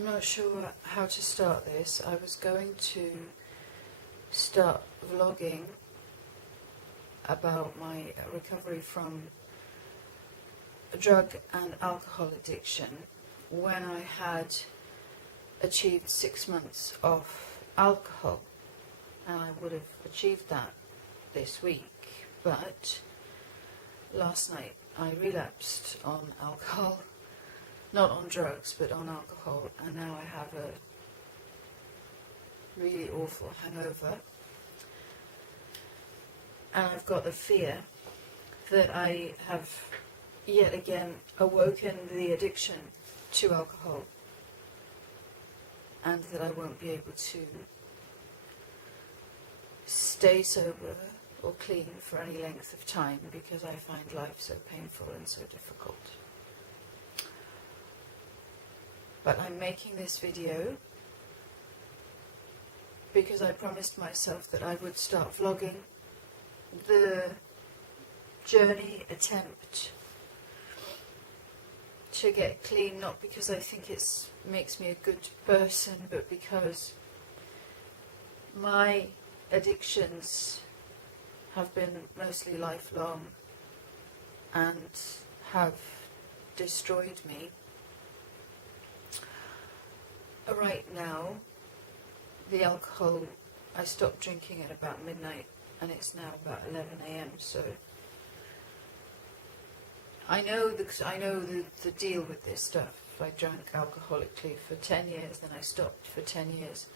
I'm not sure how to start this. I was going to start vlogging about my recovery from drug and alcohol addiction when I had achieved 6 months off alcohol, and I would have achieved that this week, but last night I relapsed on alcohol, not on drugs but on alcohol, and now I have a really awful hangover, and I've got the fear that I have yet again awoken the addiction to alcohol and that I won't be able to stay sober or clean for any length of time because I find life so painful and so difficult. But I'm making this video because I promised myself that I would start vlogging the journey attempt to get clean, not because I think it makes me a good person, but because my addictions have been mostly lifelong and have destroyed me. Right now, the alcohol, I stopped drinking at about midnight and it's now about 11 a.m. so I know the deal with this stuff. I drank alcoholically for 10 years, then I stopped for 10 years.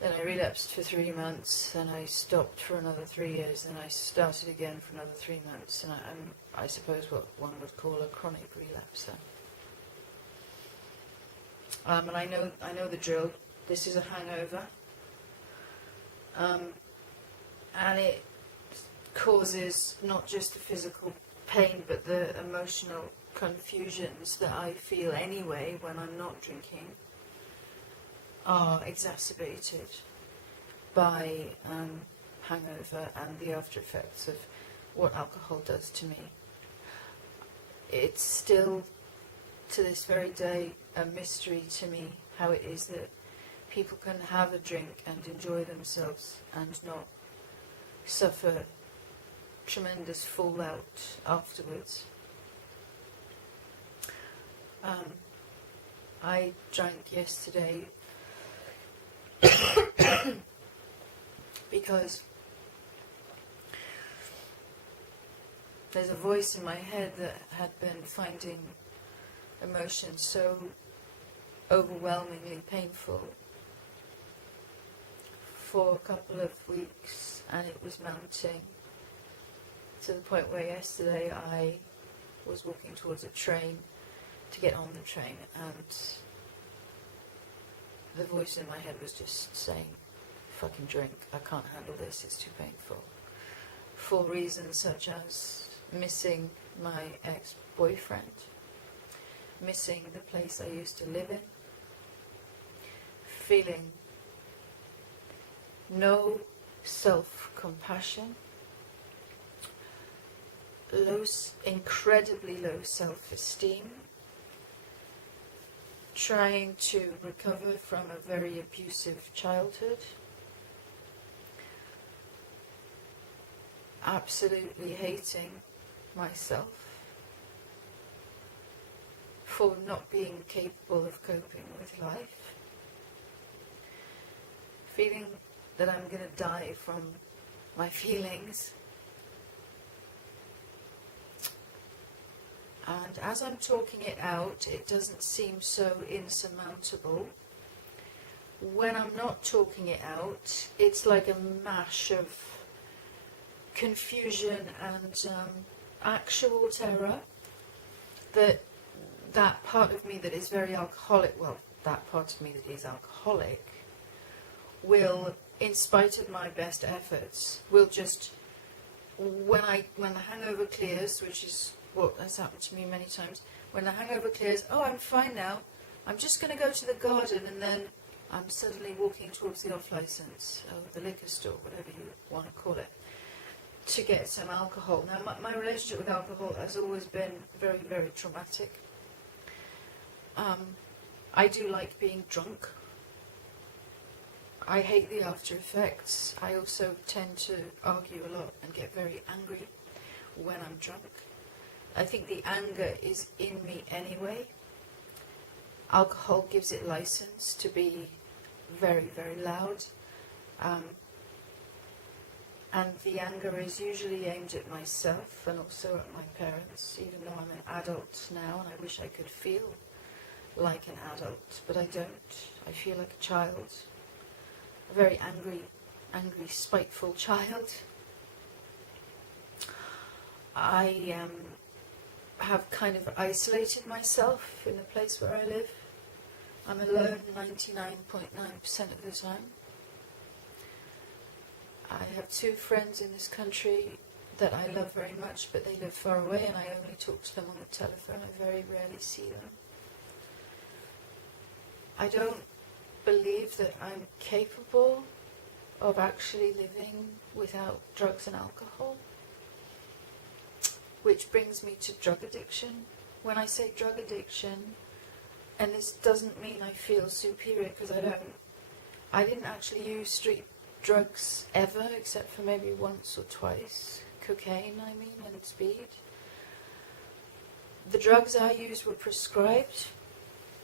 Then I relapsed for 3 months, then I stopped for another 3 years, then I started again for another 3 months, and I'm, I suppose, what one would call a chronic relapser. And I know the drill. This is a hangover, and it causes not just the physical pain, but the emotional confusions that I feel anyway when I'm not drinking are exacerbated by hangover and the after effects of what alcohol does to me. It's still, to this very day, a mystery to me how it is that people can have a drink and enjoy themselves and not suffer tremendous fallout afterwards. I drank yesterday because there's a voice in my head that had been finding emotions so overwhelmingly painful for a couple of weeks, and it was mounting to the point where yesterday I was walking towards a train to get on the train, and the voice in my head was just saying, fucking drink, I can't handle this, it's too painful. For reasons such as missing my ex-boyfriend, missing the place I used to live in, feeling no self-compassion, incredibly low self-esteem, trying to recover from a very abusive childhood, absolutely hating myself for not being capable of coping with life, feeling that I'm going to die from my feelings. And as I'm talking it out, it doesn't seem so insurmountable. When I'm not talking it out, it's like a mash of confusion and actual terror that part of me that is very alcoholic, well, that part of me that is alcoholic, will, in spite of my best efforts, will just, when the hangover clears, which is what has happened to me many times, when the hangover clears, oh, I'm fine now, I'm just going to go to the garden, and then I'm suddenly walking towards the off-license, or the liquor store, whatever you want to call it, to get some alcohol. Now, my relationship with alcohol has always been very, very traumatic. I do like being drunk. I hate the after effects. I also tend to argue a lot and get very angry when I'm drunk. I think the anger is in me anyway. Alcohol gives it license to be very, very loud. And the anger is usually aimed at myself and also at my parents, even though I'm an adult now and I wish I could feel like an adult, but I don't. I feel like a child. A very angry, spiteful child. I have kind of isolated myself in the place where I live. I'm alone 99.9% of the time. I have 2 friends in this country that I love very much, but they live far away and I only talk to them on the telephone. I very rarely see them. I don't believe that I'm capable of actually living without drugs and alcohol, which brings me to drug addiction. When I say drug addiction, and this doesn't mean I feel superior, because I don't. I didn't actually use street drugs ever, except for maybe once or twice. Cocaine, I mean, and speed. The drugs I used were prescribed.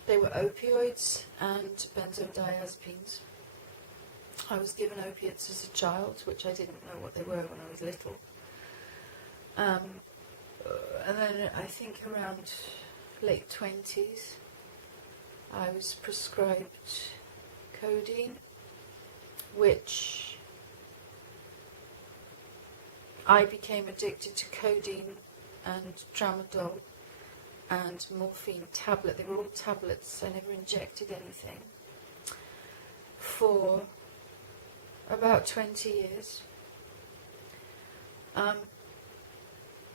They were opioids and benzodiazepines. I was given opiates as a child, which I didn't know what they were when I was little. And then I think around late 20s, I was prescribed codeine, which I became addicted to codeine and tramadol and morphine tablet. They were all tablets. I never injected anything for about 20 years.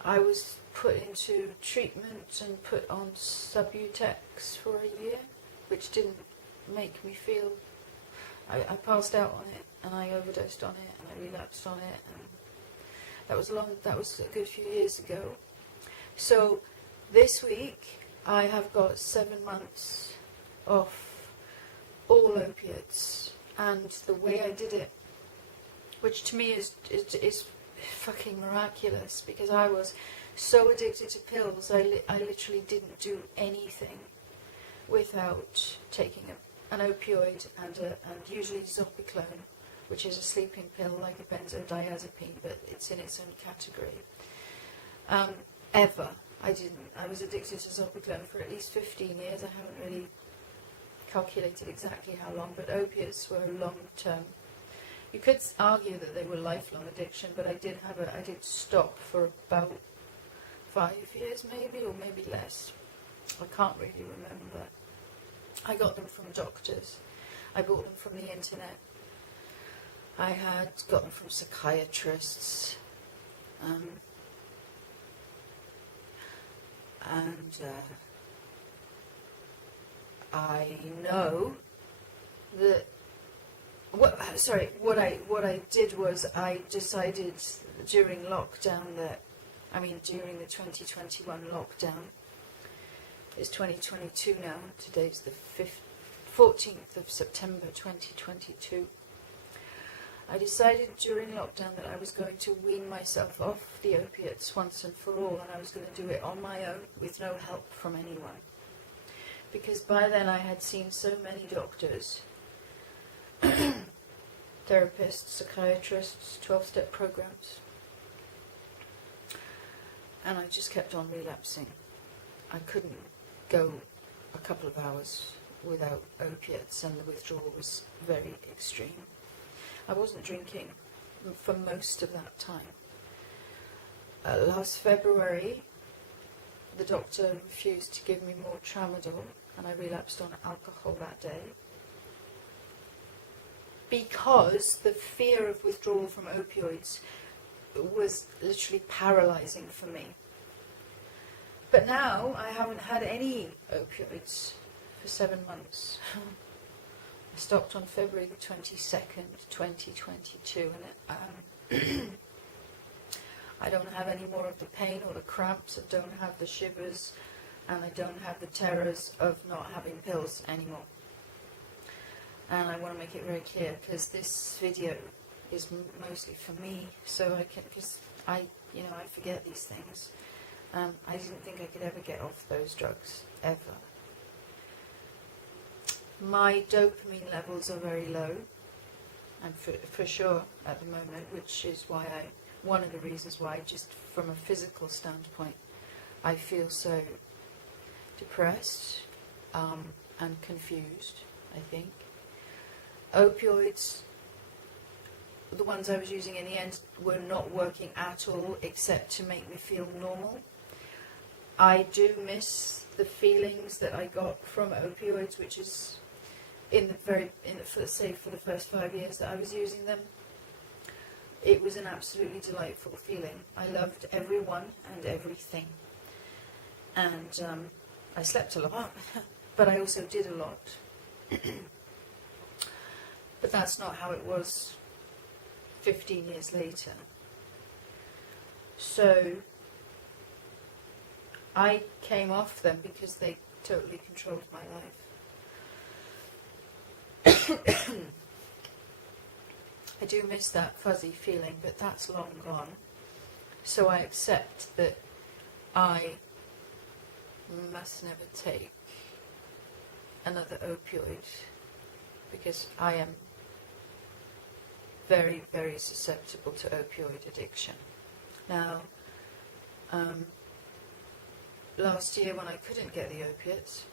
I was put into treatment and put on Subutex for a year, which didn't make me feel... I passed out on it, and I overdosed on it, and I relapsed on it, and that was a good few years ago. So this week I have got 7 months off all opiates, and the way I did it, which to me is fucking miraculous, because I was so addicted to pills, I literally didn't do anything without taking an opioid and usually Zopiclone, which is a sleeping pill like a benzodiazepine, but it's in its own category. Ever. I was addicted to Zopiclone for at least 15 years. I haven't really calculated exactly how long, but opiates were long-term. You could argue that they were lifelong addiction, but I did stop for about 5 years maybe, or maybe less. I can't really remember. I got them from doctors. I bought them from the internet. I had got them from psychiatrists. I know that... What I did was I decided during lockdown during the 2021 lockdown, it's 2022 now, today's the 14th of September 2022, I decided during lockdown that I was going to wean myself off the opiates once and for all, and I was going to do it on my own with no help from anyone. Because by then I had seen so many doctors, therapists, psychiatrists, 12-step programs, and I just kept on relapsing. I couldn't go a couple of hours without opiates, and the withdrawal was very extreme. I wasn't drinking for most of that time. Last February, the doctor refused to give me more tramadol, and I relapsed on alcohol that day, because the fear of withdrawal from opioids was literally paralyzing for me. But now I haven't had any opioids for 7 months. I stopped on February the 22nd, 2022, and I don't have any more of the pain or the cramps. I don't have the shivers. and I don't have the terrors of not having pills anymore. And I want to make it very clear, because this video is mostly for me, so I can, because I forget these things. I didn't think I could ever get off those drugs, ever. My dopamine levels are very low, and for sure at the moment, which is why one of the reasons why, just from a physical standpoint, I feel so depressed and confused, I think. Opioids, the ones I was using in the end, were not working at all, except to make me feel normal. I do miss the feelings that I got from opioids, which is for the first 5 years that I was using them. It was an absolutely delightful feeling. I loved everyone and everything. And I slept a lot, but I also did a lot. But that's not how it was 15 years later. So I came off them because they totally controlled my life. I do miss that fuzzy feeling, but that's long gone. So I accept that I must never take another opioid, because I am very, very susceptible to opioid addiction. Now, last year when I couldn't get the opiates,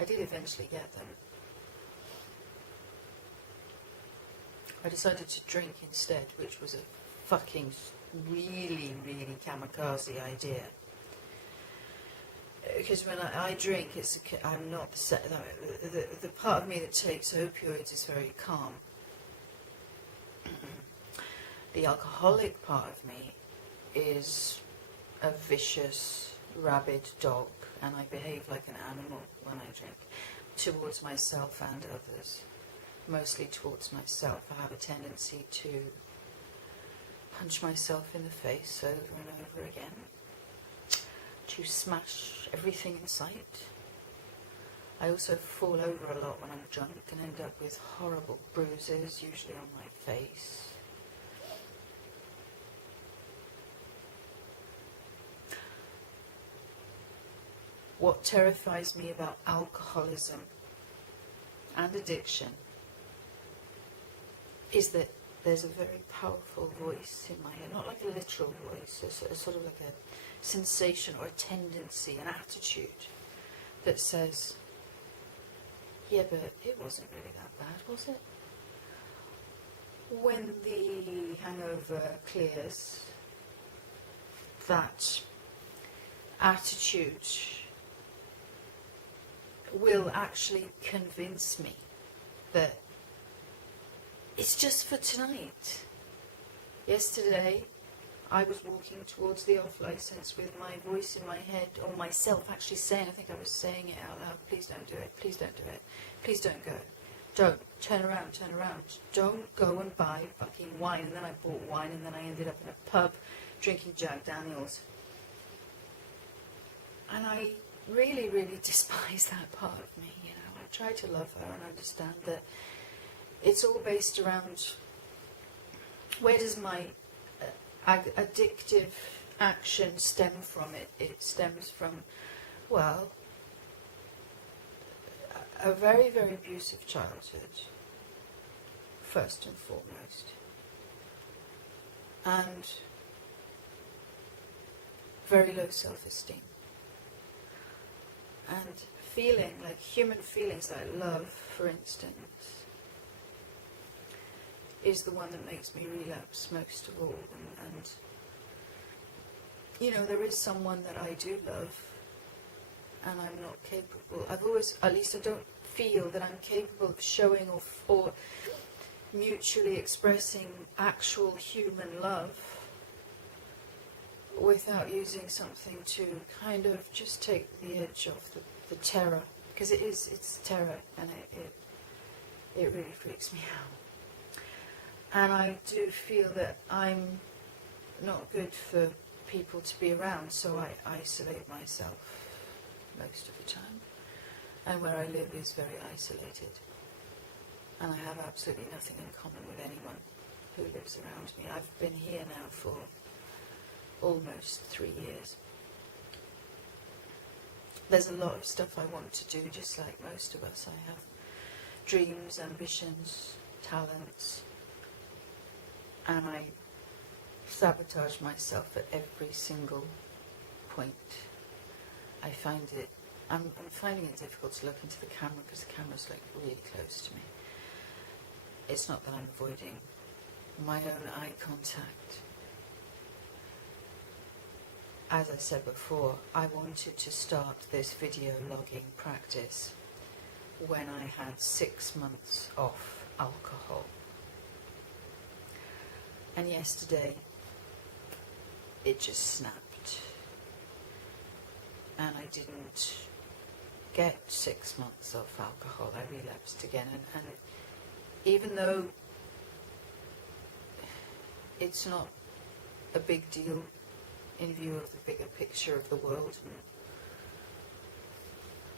I did eventually get them. I decided to drink instead, which was a fucking really, really kamikaze idea. Because when I drink, I'm not the part of me that takes opioids is very calm. The alcoholic part of me is a vicious, rabid dog, and I behave like an animal when I drink, towards myself and others. Mostly towards myself. I have a tendency to punch myself in the face over and over again, to smash everything in sight. I also fall over a lot when I'm drunk and end up with horrible bruises, usually on my face. What terrifies me about alcoholism and addiction is that there's a very powerful voice in my head, not like a literal voice, a sort of like a sensation or a tendency, an attitude that says, yeah, but it wasn't really that bad, was it? When the hangover clears, that attitude will actually convince me that it's just for tonight. Yesterday, I was walking towards the off license with my voice in my head, or myself actually saying, I think I was saying it out loud, please don't do it, please don't do it, please don't go. Don't, turn around, don't go and buy fucking wine. And then I bought wine, and then I ended up in a pub drinking Jack Daniels. And I really, really despise that part of me, you know. I try to love her and understand that it's all based around, where does my addictive action stem from? It stems from, well, a very, very abusive childhood, first and foremost, and very low self-esteem, and feeling like human feelings like love, for instance, is the one that makes me relapse most of all. And you know, there is someone that I do love, and I'm not capable. I've always, at least I don't feel that I'm capable of showing or mutually expressing actual human love without using something to kind of just take the edge off the terror, because it's terror, and it really freaks me out. And I do feel that I'm not good for people to be around, so I isolate myself. most of the time. And where I live is very isolated. And I have absolutely nothing in common with anyone who lives around me. I've been here now for almost 3 years. There's a lot of stuff I want to do, just like most of us. I have dreams, ambitions, talents, and I sabotage myself at every single point. I'm finding it difficult to look into the camera because the camera's like really close to me. It's not that I'm avoiding my own eye contact. As I said before, I wanted to start this video logging practice when I had 6 months off alcohol. And yesterday, it just snapped. And I didn't get 6 months off alcohol. I relapsed again. And even though it's not a big deal in view of the bigger picture of the world,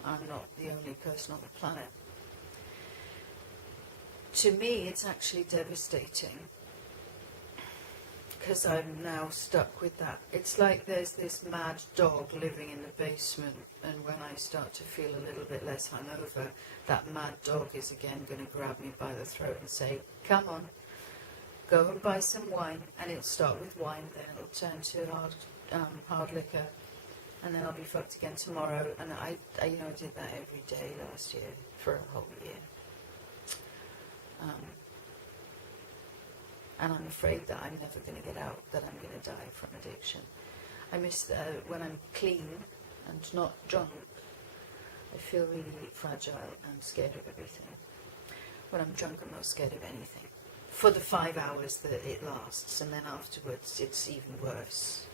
I'm not the only person on the planet. To me, it's actually devastating because I'm now stuck with that. It's like there's this mad dog living in the basement, and when I start to feel a little bit less hungover, that mad dog is again going to grab me by the throat and say, come on, go and buy some wine. And it'll start with wine, then it'll turn to hard liquor, and then I'll be fucked again tomorrow. And I did that every day last year for a whole year. And I'm afraid that I'm never going to get out, that I'm going to die from addiction. I miss when I'm clean and not drunk, I feel really fragile and scared of everything. When I'm drunk, I'm not scared of anything. For the 5 hours that it lasts, and then afterwards it's even worse.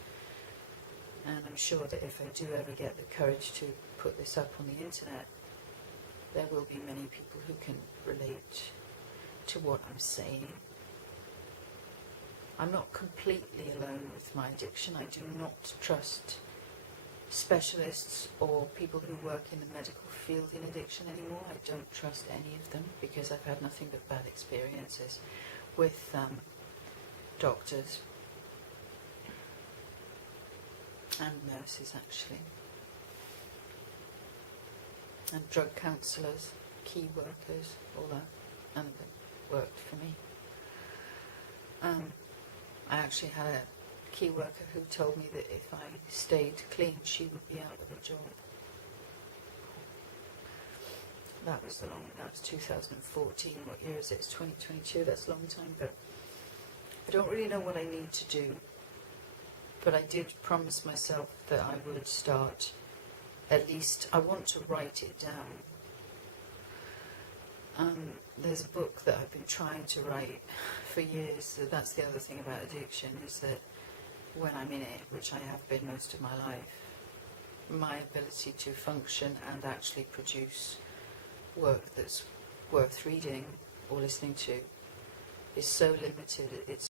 And I'm sure that if I do ever get the courage to put this up on the internet, there will be many people who can relate to what I'm saying. I'm not completely alone with my addiction. I do not trust specialists or people who work in the medical field in addiction anymore. I don't trust any of them because I've had nothing but bad experiences with doctors and nurses, actually, and drug counsellors, key workers, all that. None of them worked for me. I actually had a key worker who told me that if I stayed clean, she would be out of a job. That was 2014. What year is it? It's 2022. That's a long time ago. I don't really know what I need to do, but I did promise myself that I would start. At least I want to write it down. There's a book that I've been trying to write for years. So that's the other thing about addiction, is that when I'm in it, which I have been most of my life, my ability to function and actually produce work that's worth reading or listening to is so limited. It's